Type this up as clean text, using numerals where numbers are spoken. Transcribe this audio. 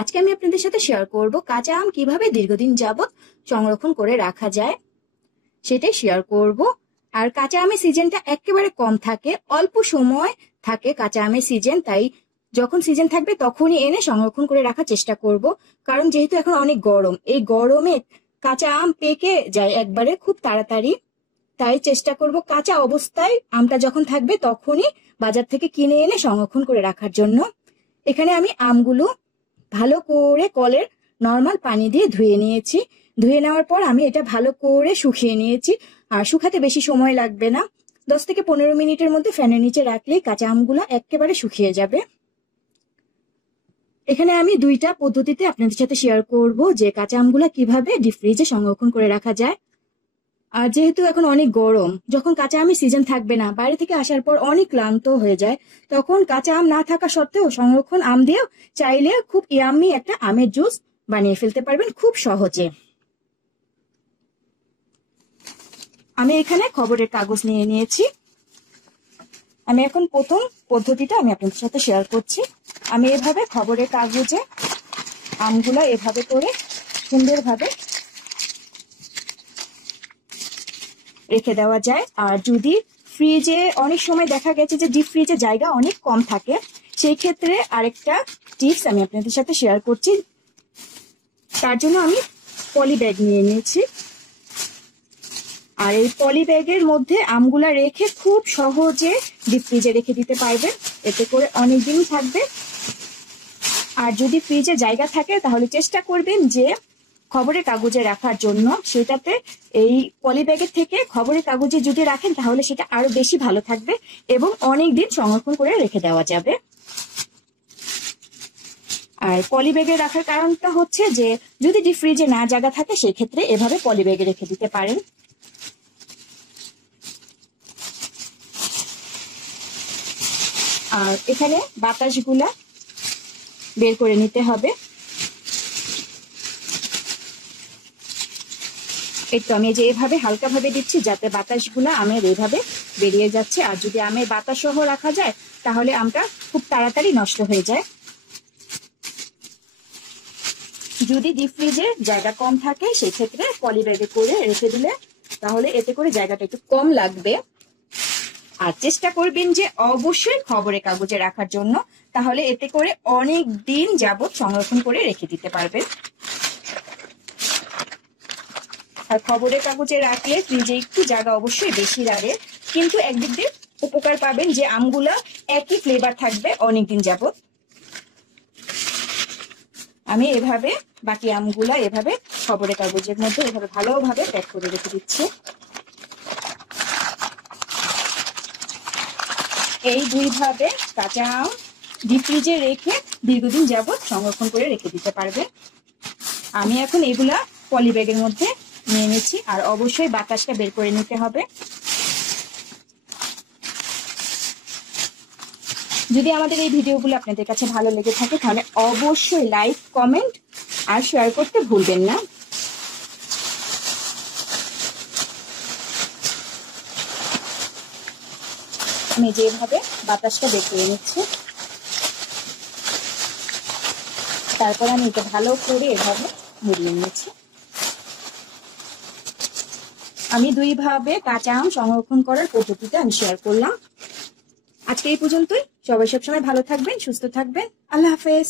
আজকে আমি আপনাদের সাথে শেয়ার করব কাঁচা আম কিভাবে দীর্ঘদিন যাবত সংরক্ষণ করে রাখা যায় সেটাই শেয়ার করব। আর কাঁচা আমের সিজনটা একেবারে কম থাকে, অল্প সময় থাকে কাঁচা আমের সিজন, তাই যখন সিজন থাকবে তখনই এনে সংরক্ষণ করে রাখার চেষ্টা করব। কারণ যেহেতু এখন অনেক গরম, এই গরমে কাঁচা আম পেকে যায় একবারে খুব তাড়াতাড়ি, তাই চেষ্টা করব কাঁচা অবস্থায় আমটা যখন থাকবে তখনই বাজার থেকে কিনে এনে সংরক্ষণ করে রাখার জন্য। এখানে আমি আমগুলো ভালো করে কলের নর্মাল পানি দিয়ে ধুয়ে নিয়েছি। ধুয়ে নেওয়ার পর আমি এটা ভালো করে শুকিয়ে নিয়েছি। আর শুকাতে বেশি সময় লাগবে না, 10 থেকে 15 মিনিটের মধ্যে ফ্যানের নিচে রাখলেই কাঁচা আমগুলো একেবারে শুকিয়ে যাবে। এখানে আমি দুইটা পদ্ধতিতে আপনাদের সাথে শেয়ার করব যে কাঁচা আমগুলো কিভাবে ডিপ ফ্রিজে সংরক্ষণ করে রাখা যায়। আর যেহেতু এখন অনেক গরম, যখন কাঁচা আমের সিজন থাকবে না, বাইরে থেকে আসার পর অনেক ক্লান্ত হয়ে যায়, তখন কাঁচা আম না থাকা সত্ত্বেও সংরক্ষণ আম দিয়েও চাইলে খুব ইয়াম্মি একটা আমের জুস বানিয়ে ফেলতে পারবেন খুব সহজে। আমি এখানে খবরের কাগজ নিয়ে নিয়েছি। আমি এখন প্রথম পদ্ধতিটা আমি আপনাদের সাথে শেয়ার করছি। আমি এভাবে খবরের কাগজে আমগুলো এভাবে করে সুন্দরভাবে রেখে দেওয়া যায়। আর যদি ফ্রিজে অনেক সময় দেখা গেছে যে ডিপ ফ্রিজে জায়গা অনেক কম থাকে, সেই ক্ষেত্রে আরেকটা টিপস আমি আপনাদের সাথে শেয়ার করছি। তার জন্য আমি পলি ব্যাগ নিয়ে নিয়েছি। আর এই পলি ব্যাগের মধ্যে আমগুলা রেখে খুব সহজে ডিপ ফ্রিজে রেখে দিতে পারবেন, এতে করে অনেক দিন থাকবে। আর যদি ফ্রিজে জায়গা থাকে তাহলে চেষ্টা করবেন যে খবরের কাগজে রাখার জন্য, সেটাতে এই পলি ব্যাগের থেকে খবরের কাগজে যদি রাখেন তাহলে সেটা আরো বেশি ভালো থাকবে এবং অনেক দিন সংরক্ষণ করে রেখে দেওয়া যাবে। আর পলি ব্যাগে রাখার কারণটা হচ্ছে যে যদি ডিপ ফ্রিজে না জায়গা থাকে সেই ক্ষেত্রে এভাবে পলি ব্যাগে রেখে দিতে পারেন। আর এখানে বাতাসগুলা বের করে নিতে হবে। এই তো আমি যে এভাবে হালকা ভাবে দিচ্ছি যাতে বাতাসগুলা আমের এইভাবে বেরিয়ে যাচ্ছে। আর যদি আমের বাতাস সহ রাখা যায় তাহলে আমটা খুব তাড়াতাড়ি নষ্ট হয়ে যায়। যদি ডিপ ফ্রিজে জায়গা কম থাকে সেই ক্ষেত্রে পলি ব্যাগে করে রেখে দিলে তাহলে এতে করে জায়গাটা একটু কম লাগবে। আর চেষ্টা করবেন যে অবশ্যই খবরের কাগজে রাখার জন্য, তাহলে এতে করে অনেক দিন যাবত সংরক্ষণ করে রেখে দিতে পারবেন। আর খবরের কাগজে রাখলে ফ্রিজে একটু জায়গা অবশ্যই বেশি লাগে, কিন্তু একদিক দিয়ে উপকার পাবেন যে আমগুলা একই ফ্লেভার থাকবে অনেকদিন যাবত। আমি এভাবে বাকি আমগুলা এভাবে খবরের কাগজের মধ্যে এভাবে ভালোভাবে প্যাক করে রেখে দিচ্ছি। এই দুইভাবে কাঁচা আম ডিপ ফ্রিজে রেখে দীর্ঘদিন যাবত সংরক্ষণ করে রেখে দিতে পারবে। আমি এখন এগুলা পলি ব্যাগের মধ্যে নিয়ে নিচ্ছি। আর অবশ্যই বাতাসটা বের করে নিতে হবে। যদি আমাদের এই ভিডিওগুলো আপনাদের কাছে ভালো লেগে থাকে তাহলে অবশ্যই লাইক, কমেন্ট আর শেয়ার করতে ভুলবেন না। আমি যেভাবে বাতাসটা বের করে নিচ্ছি, তারপর আমি এটা ভালো করে এভাবে মুড়িয়ে নিচ্ছি। আমি দুইভাবে কাঁচা আম সংরক্ষণ করার পদ্ধতিতে আমি শেয়ার করলাম। আজকে এই পর্যন্তই। সবাই সবসময় ভালো থাকবেন, সুস্থ থাকবেন। আল্লাহ হাফেজ।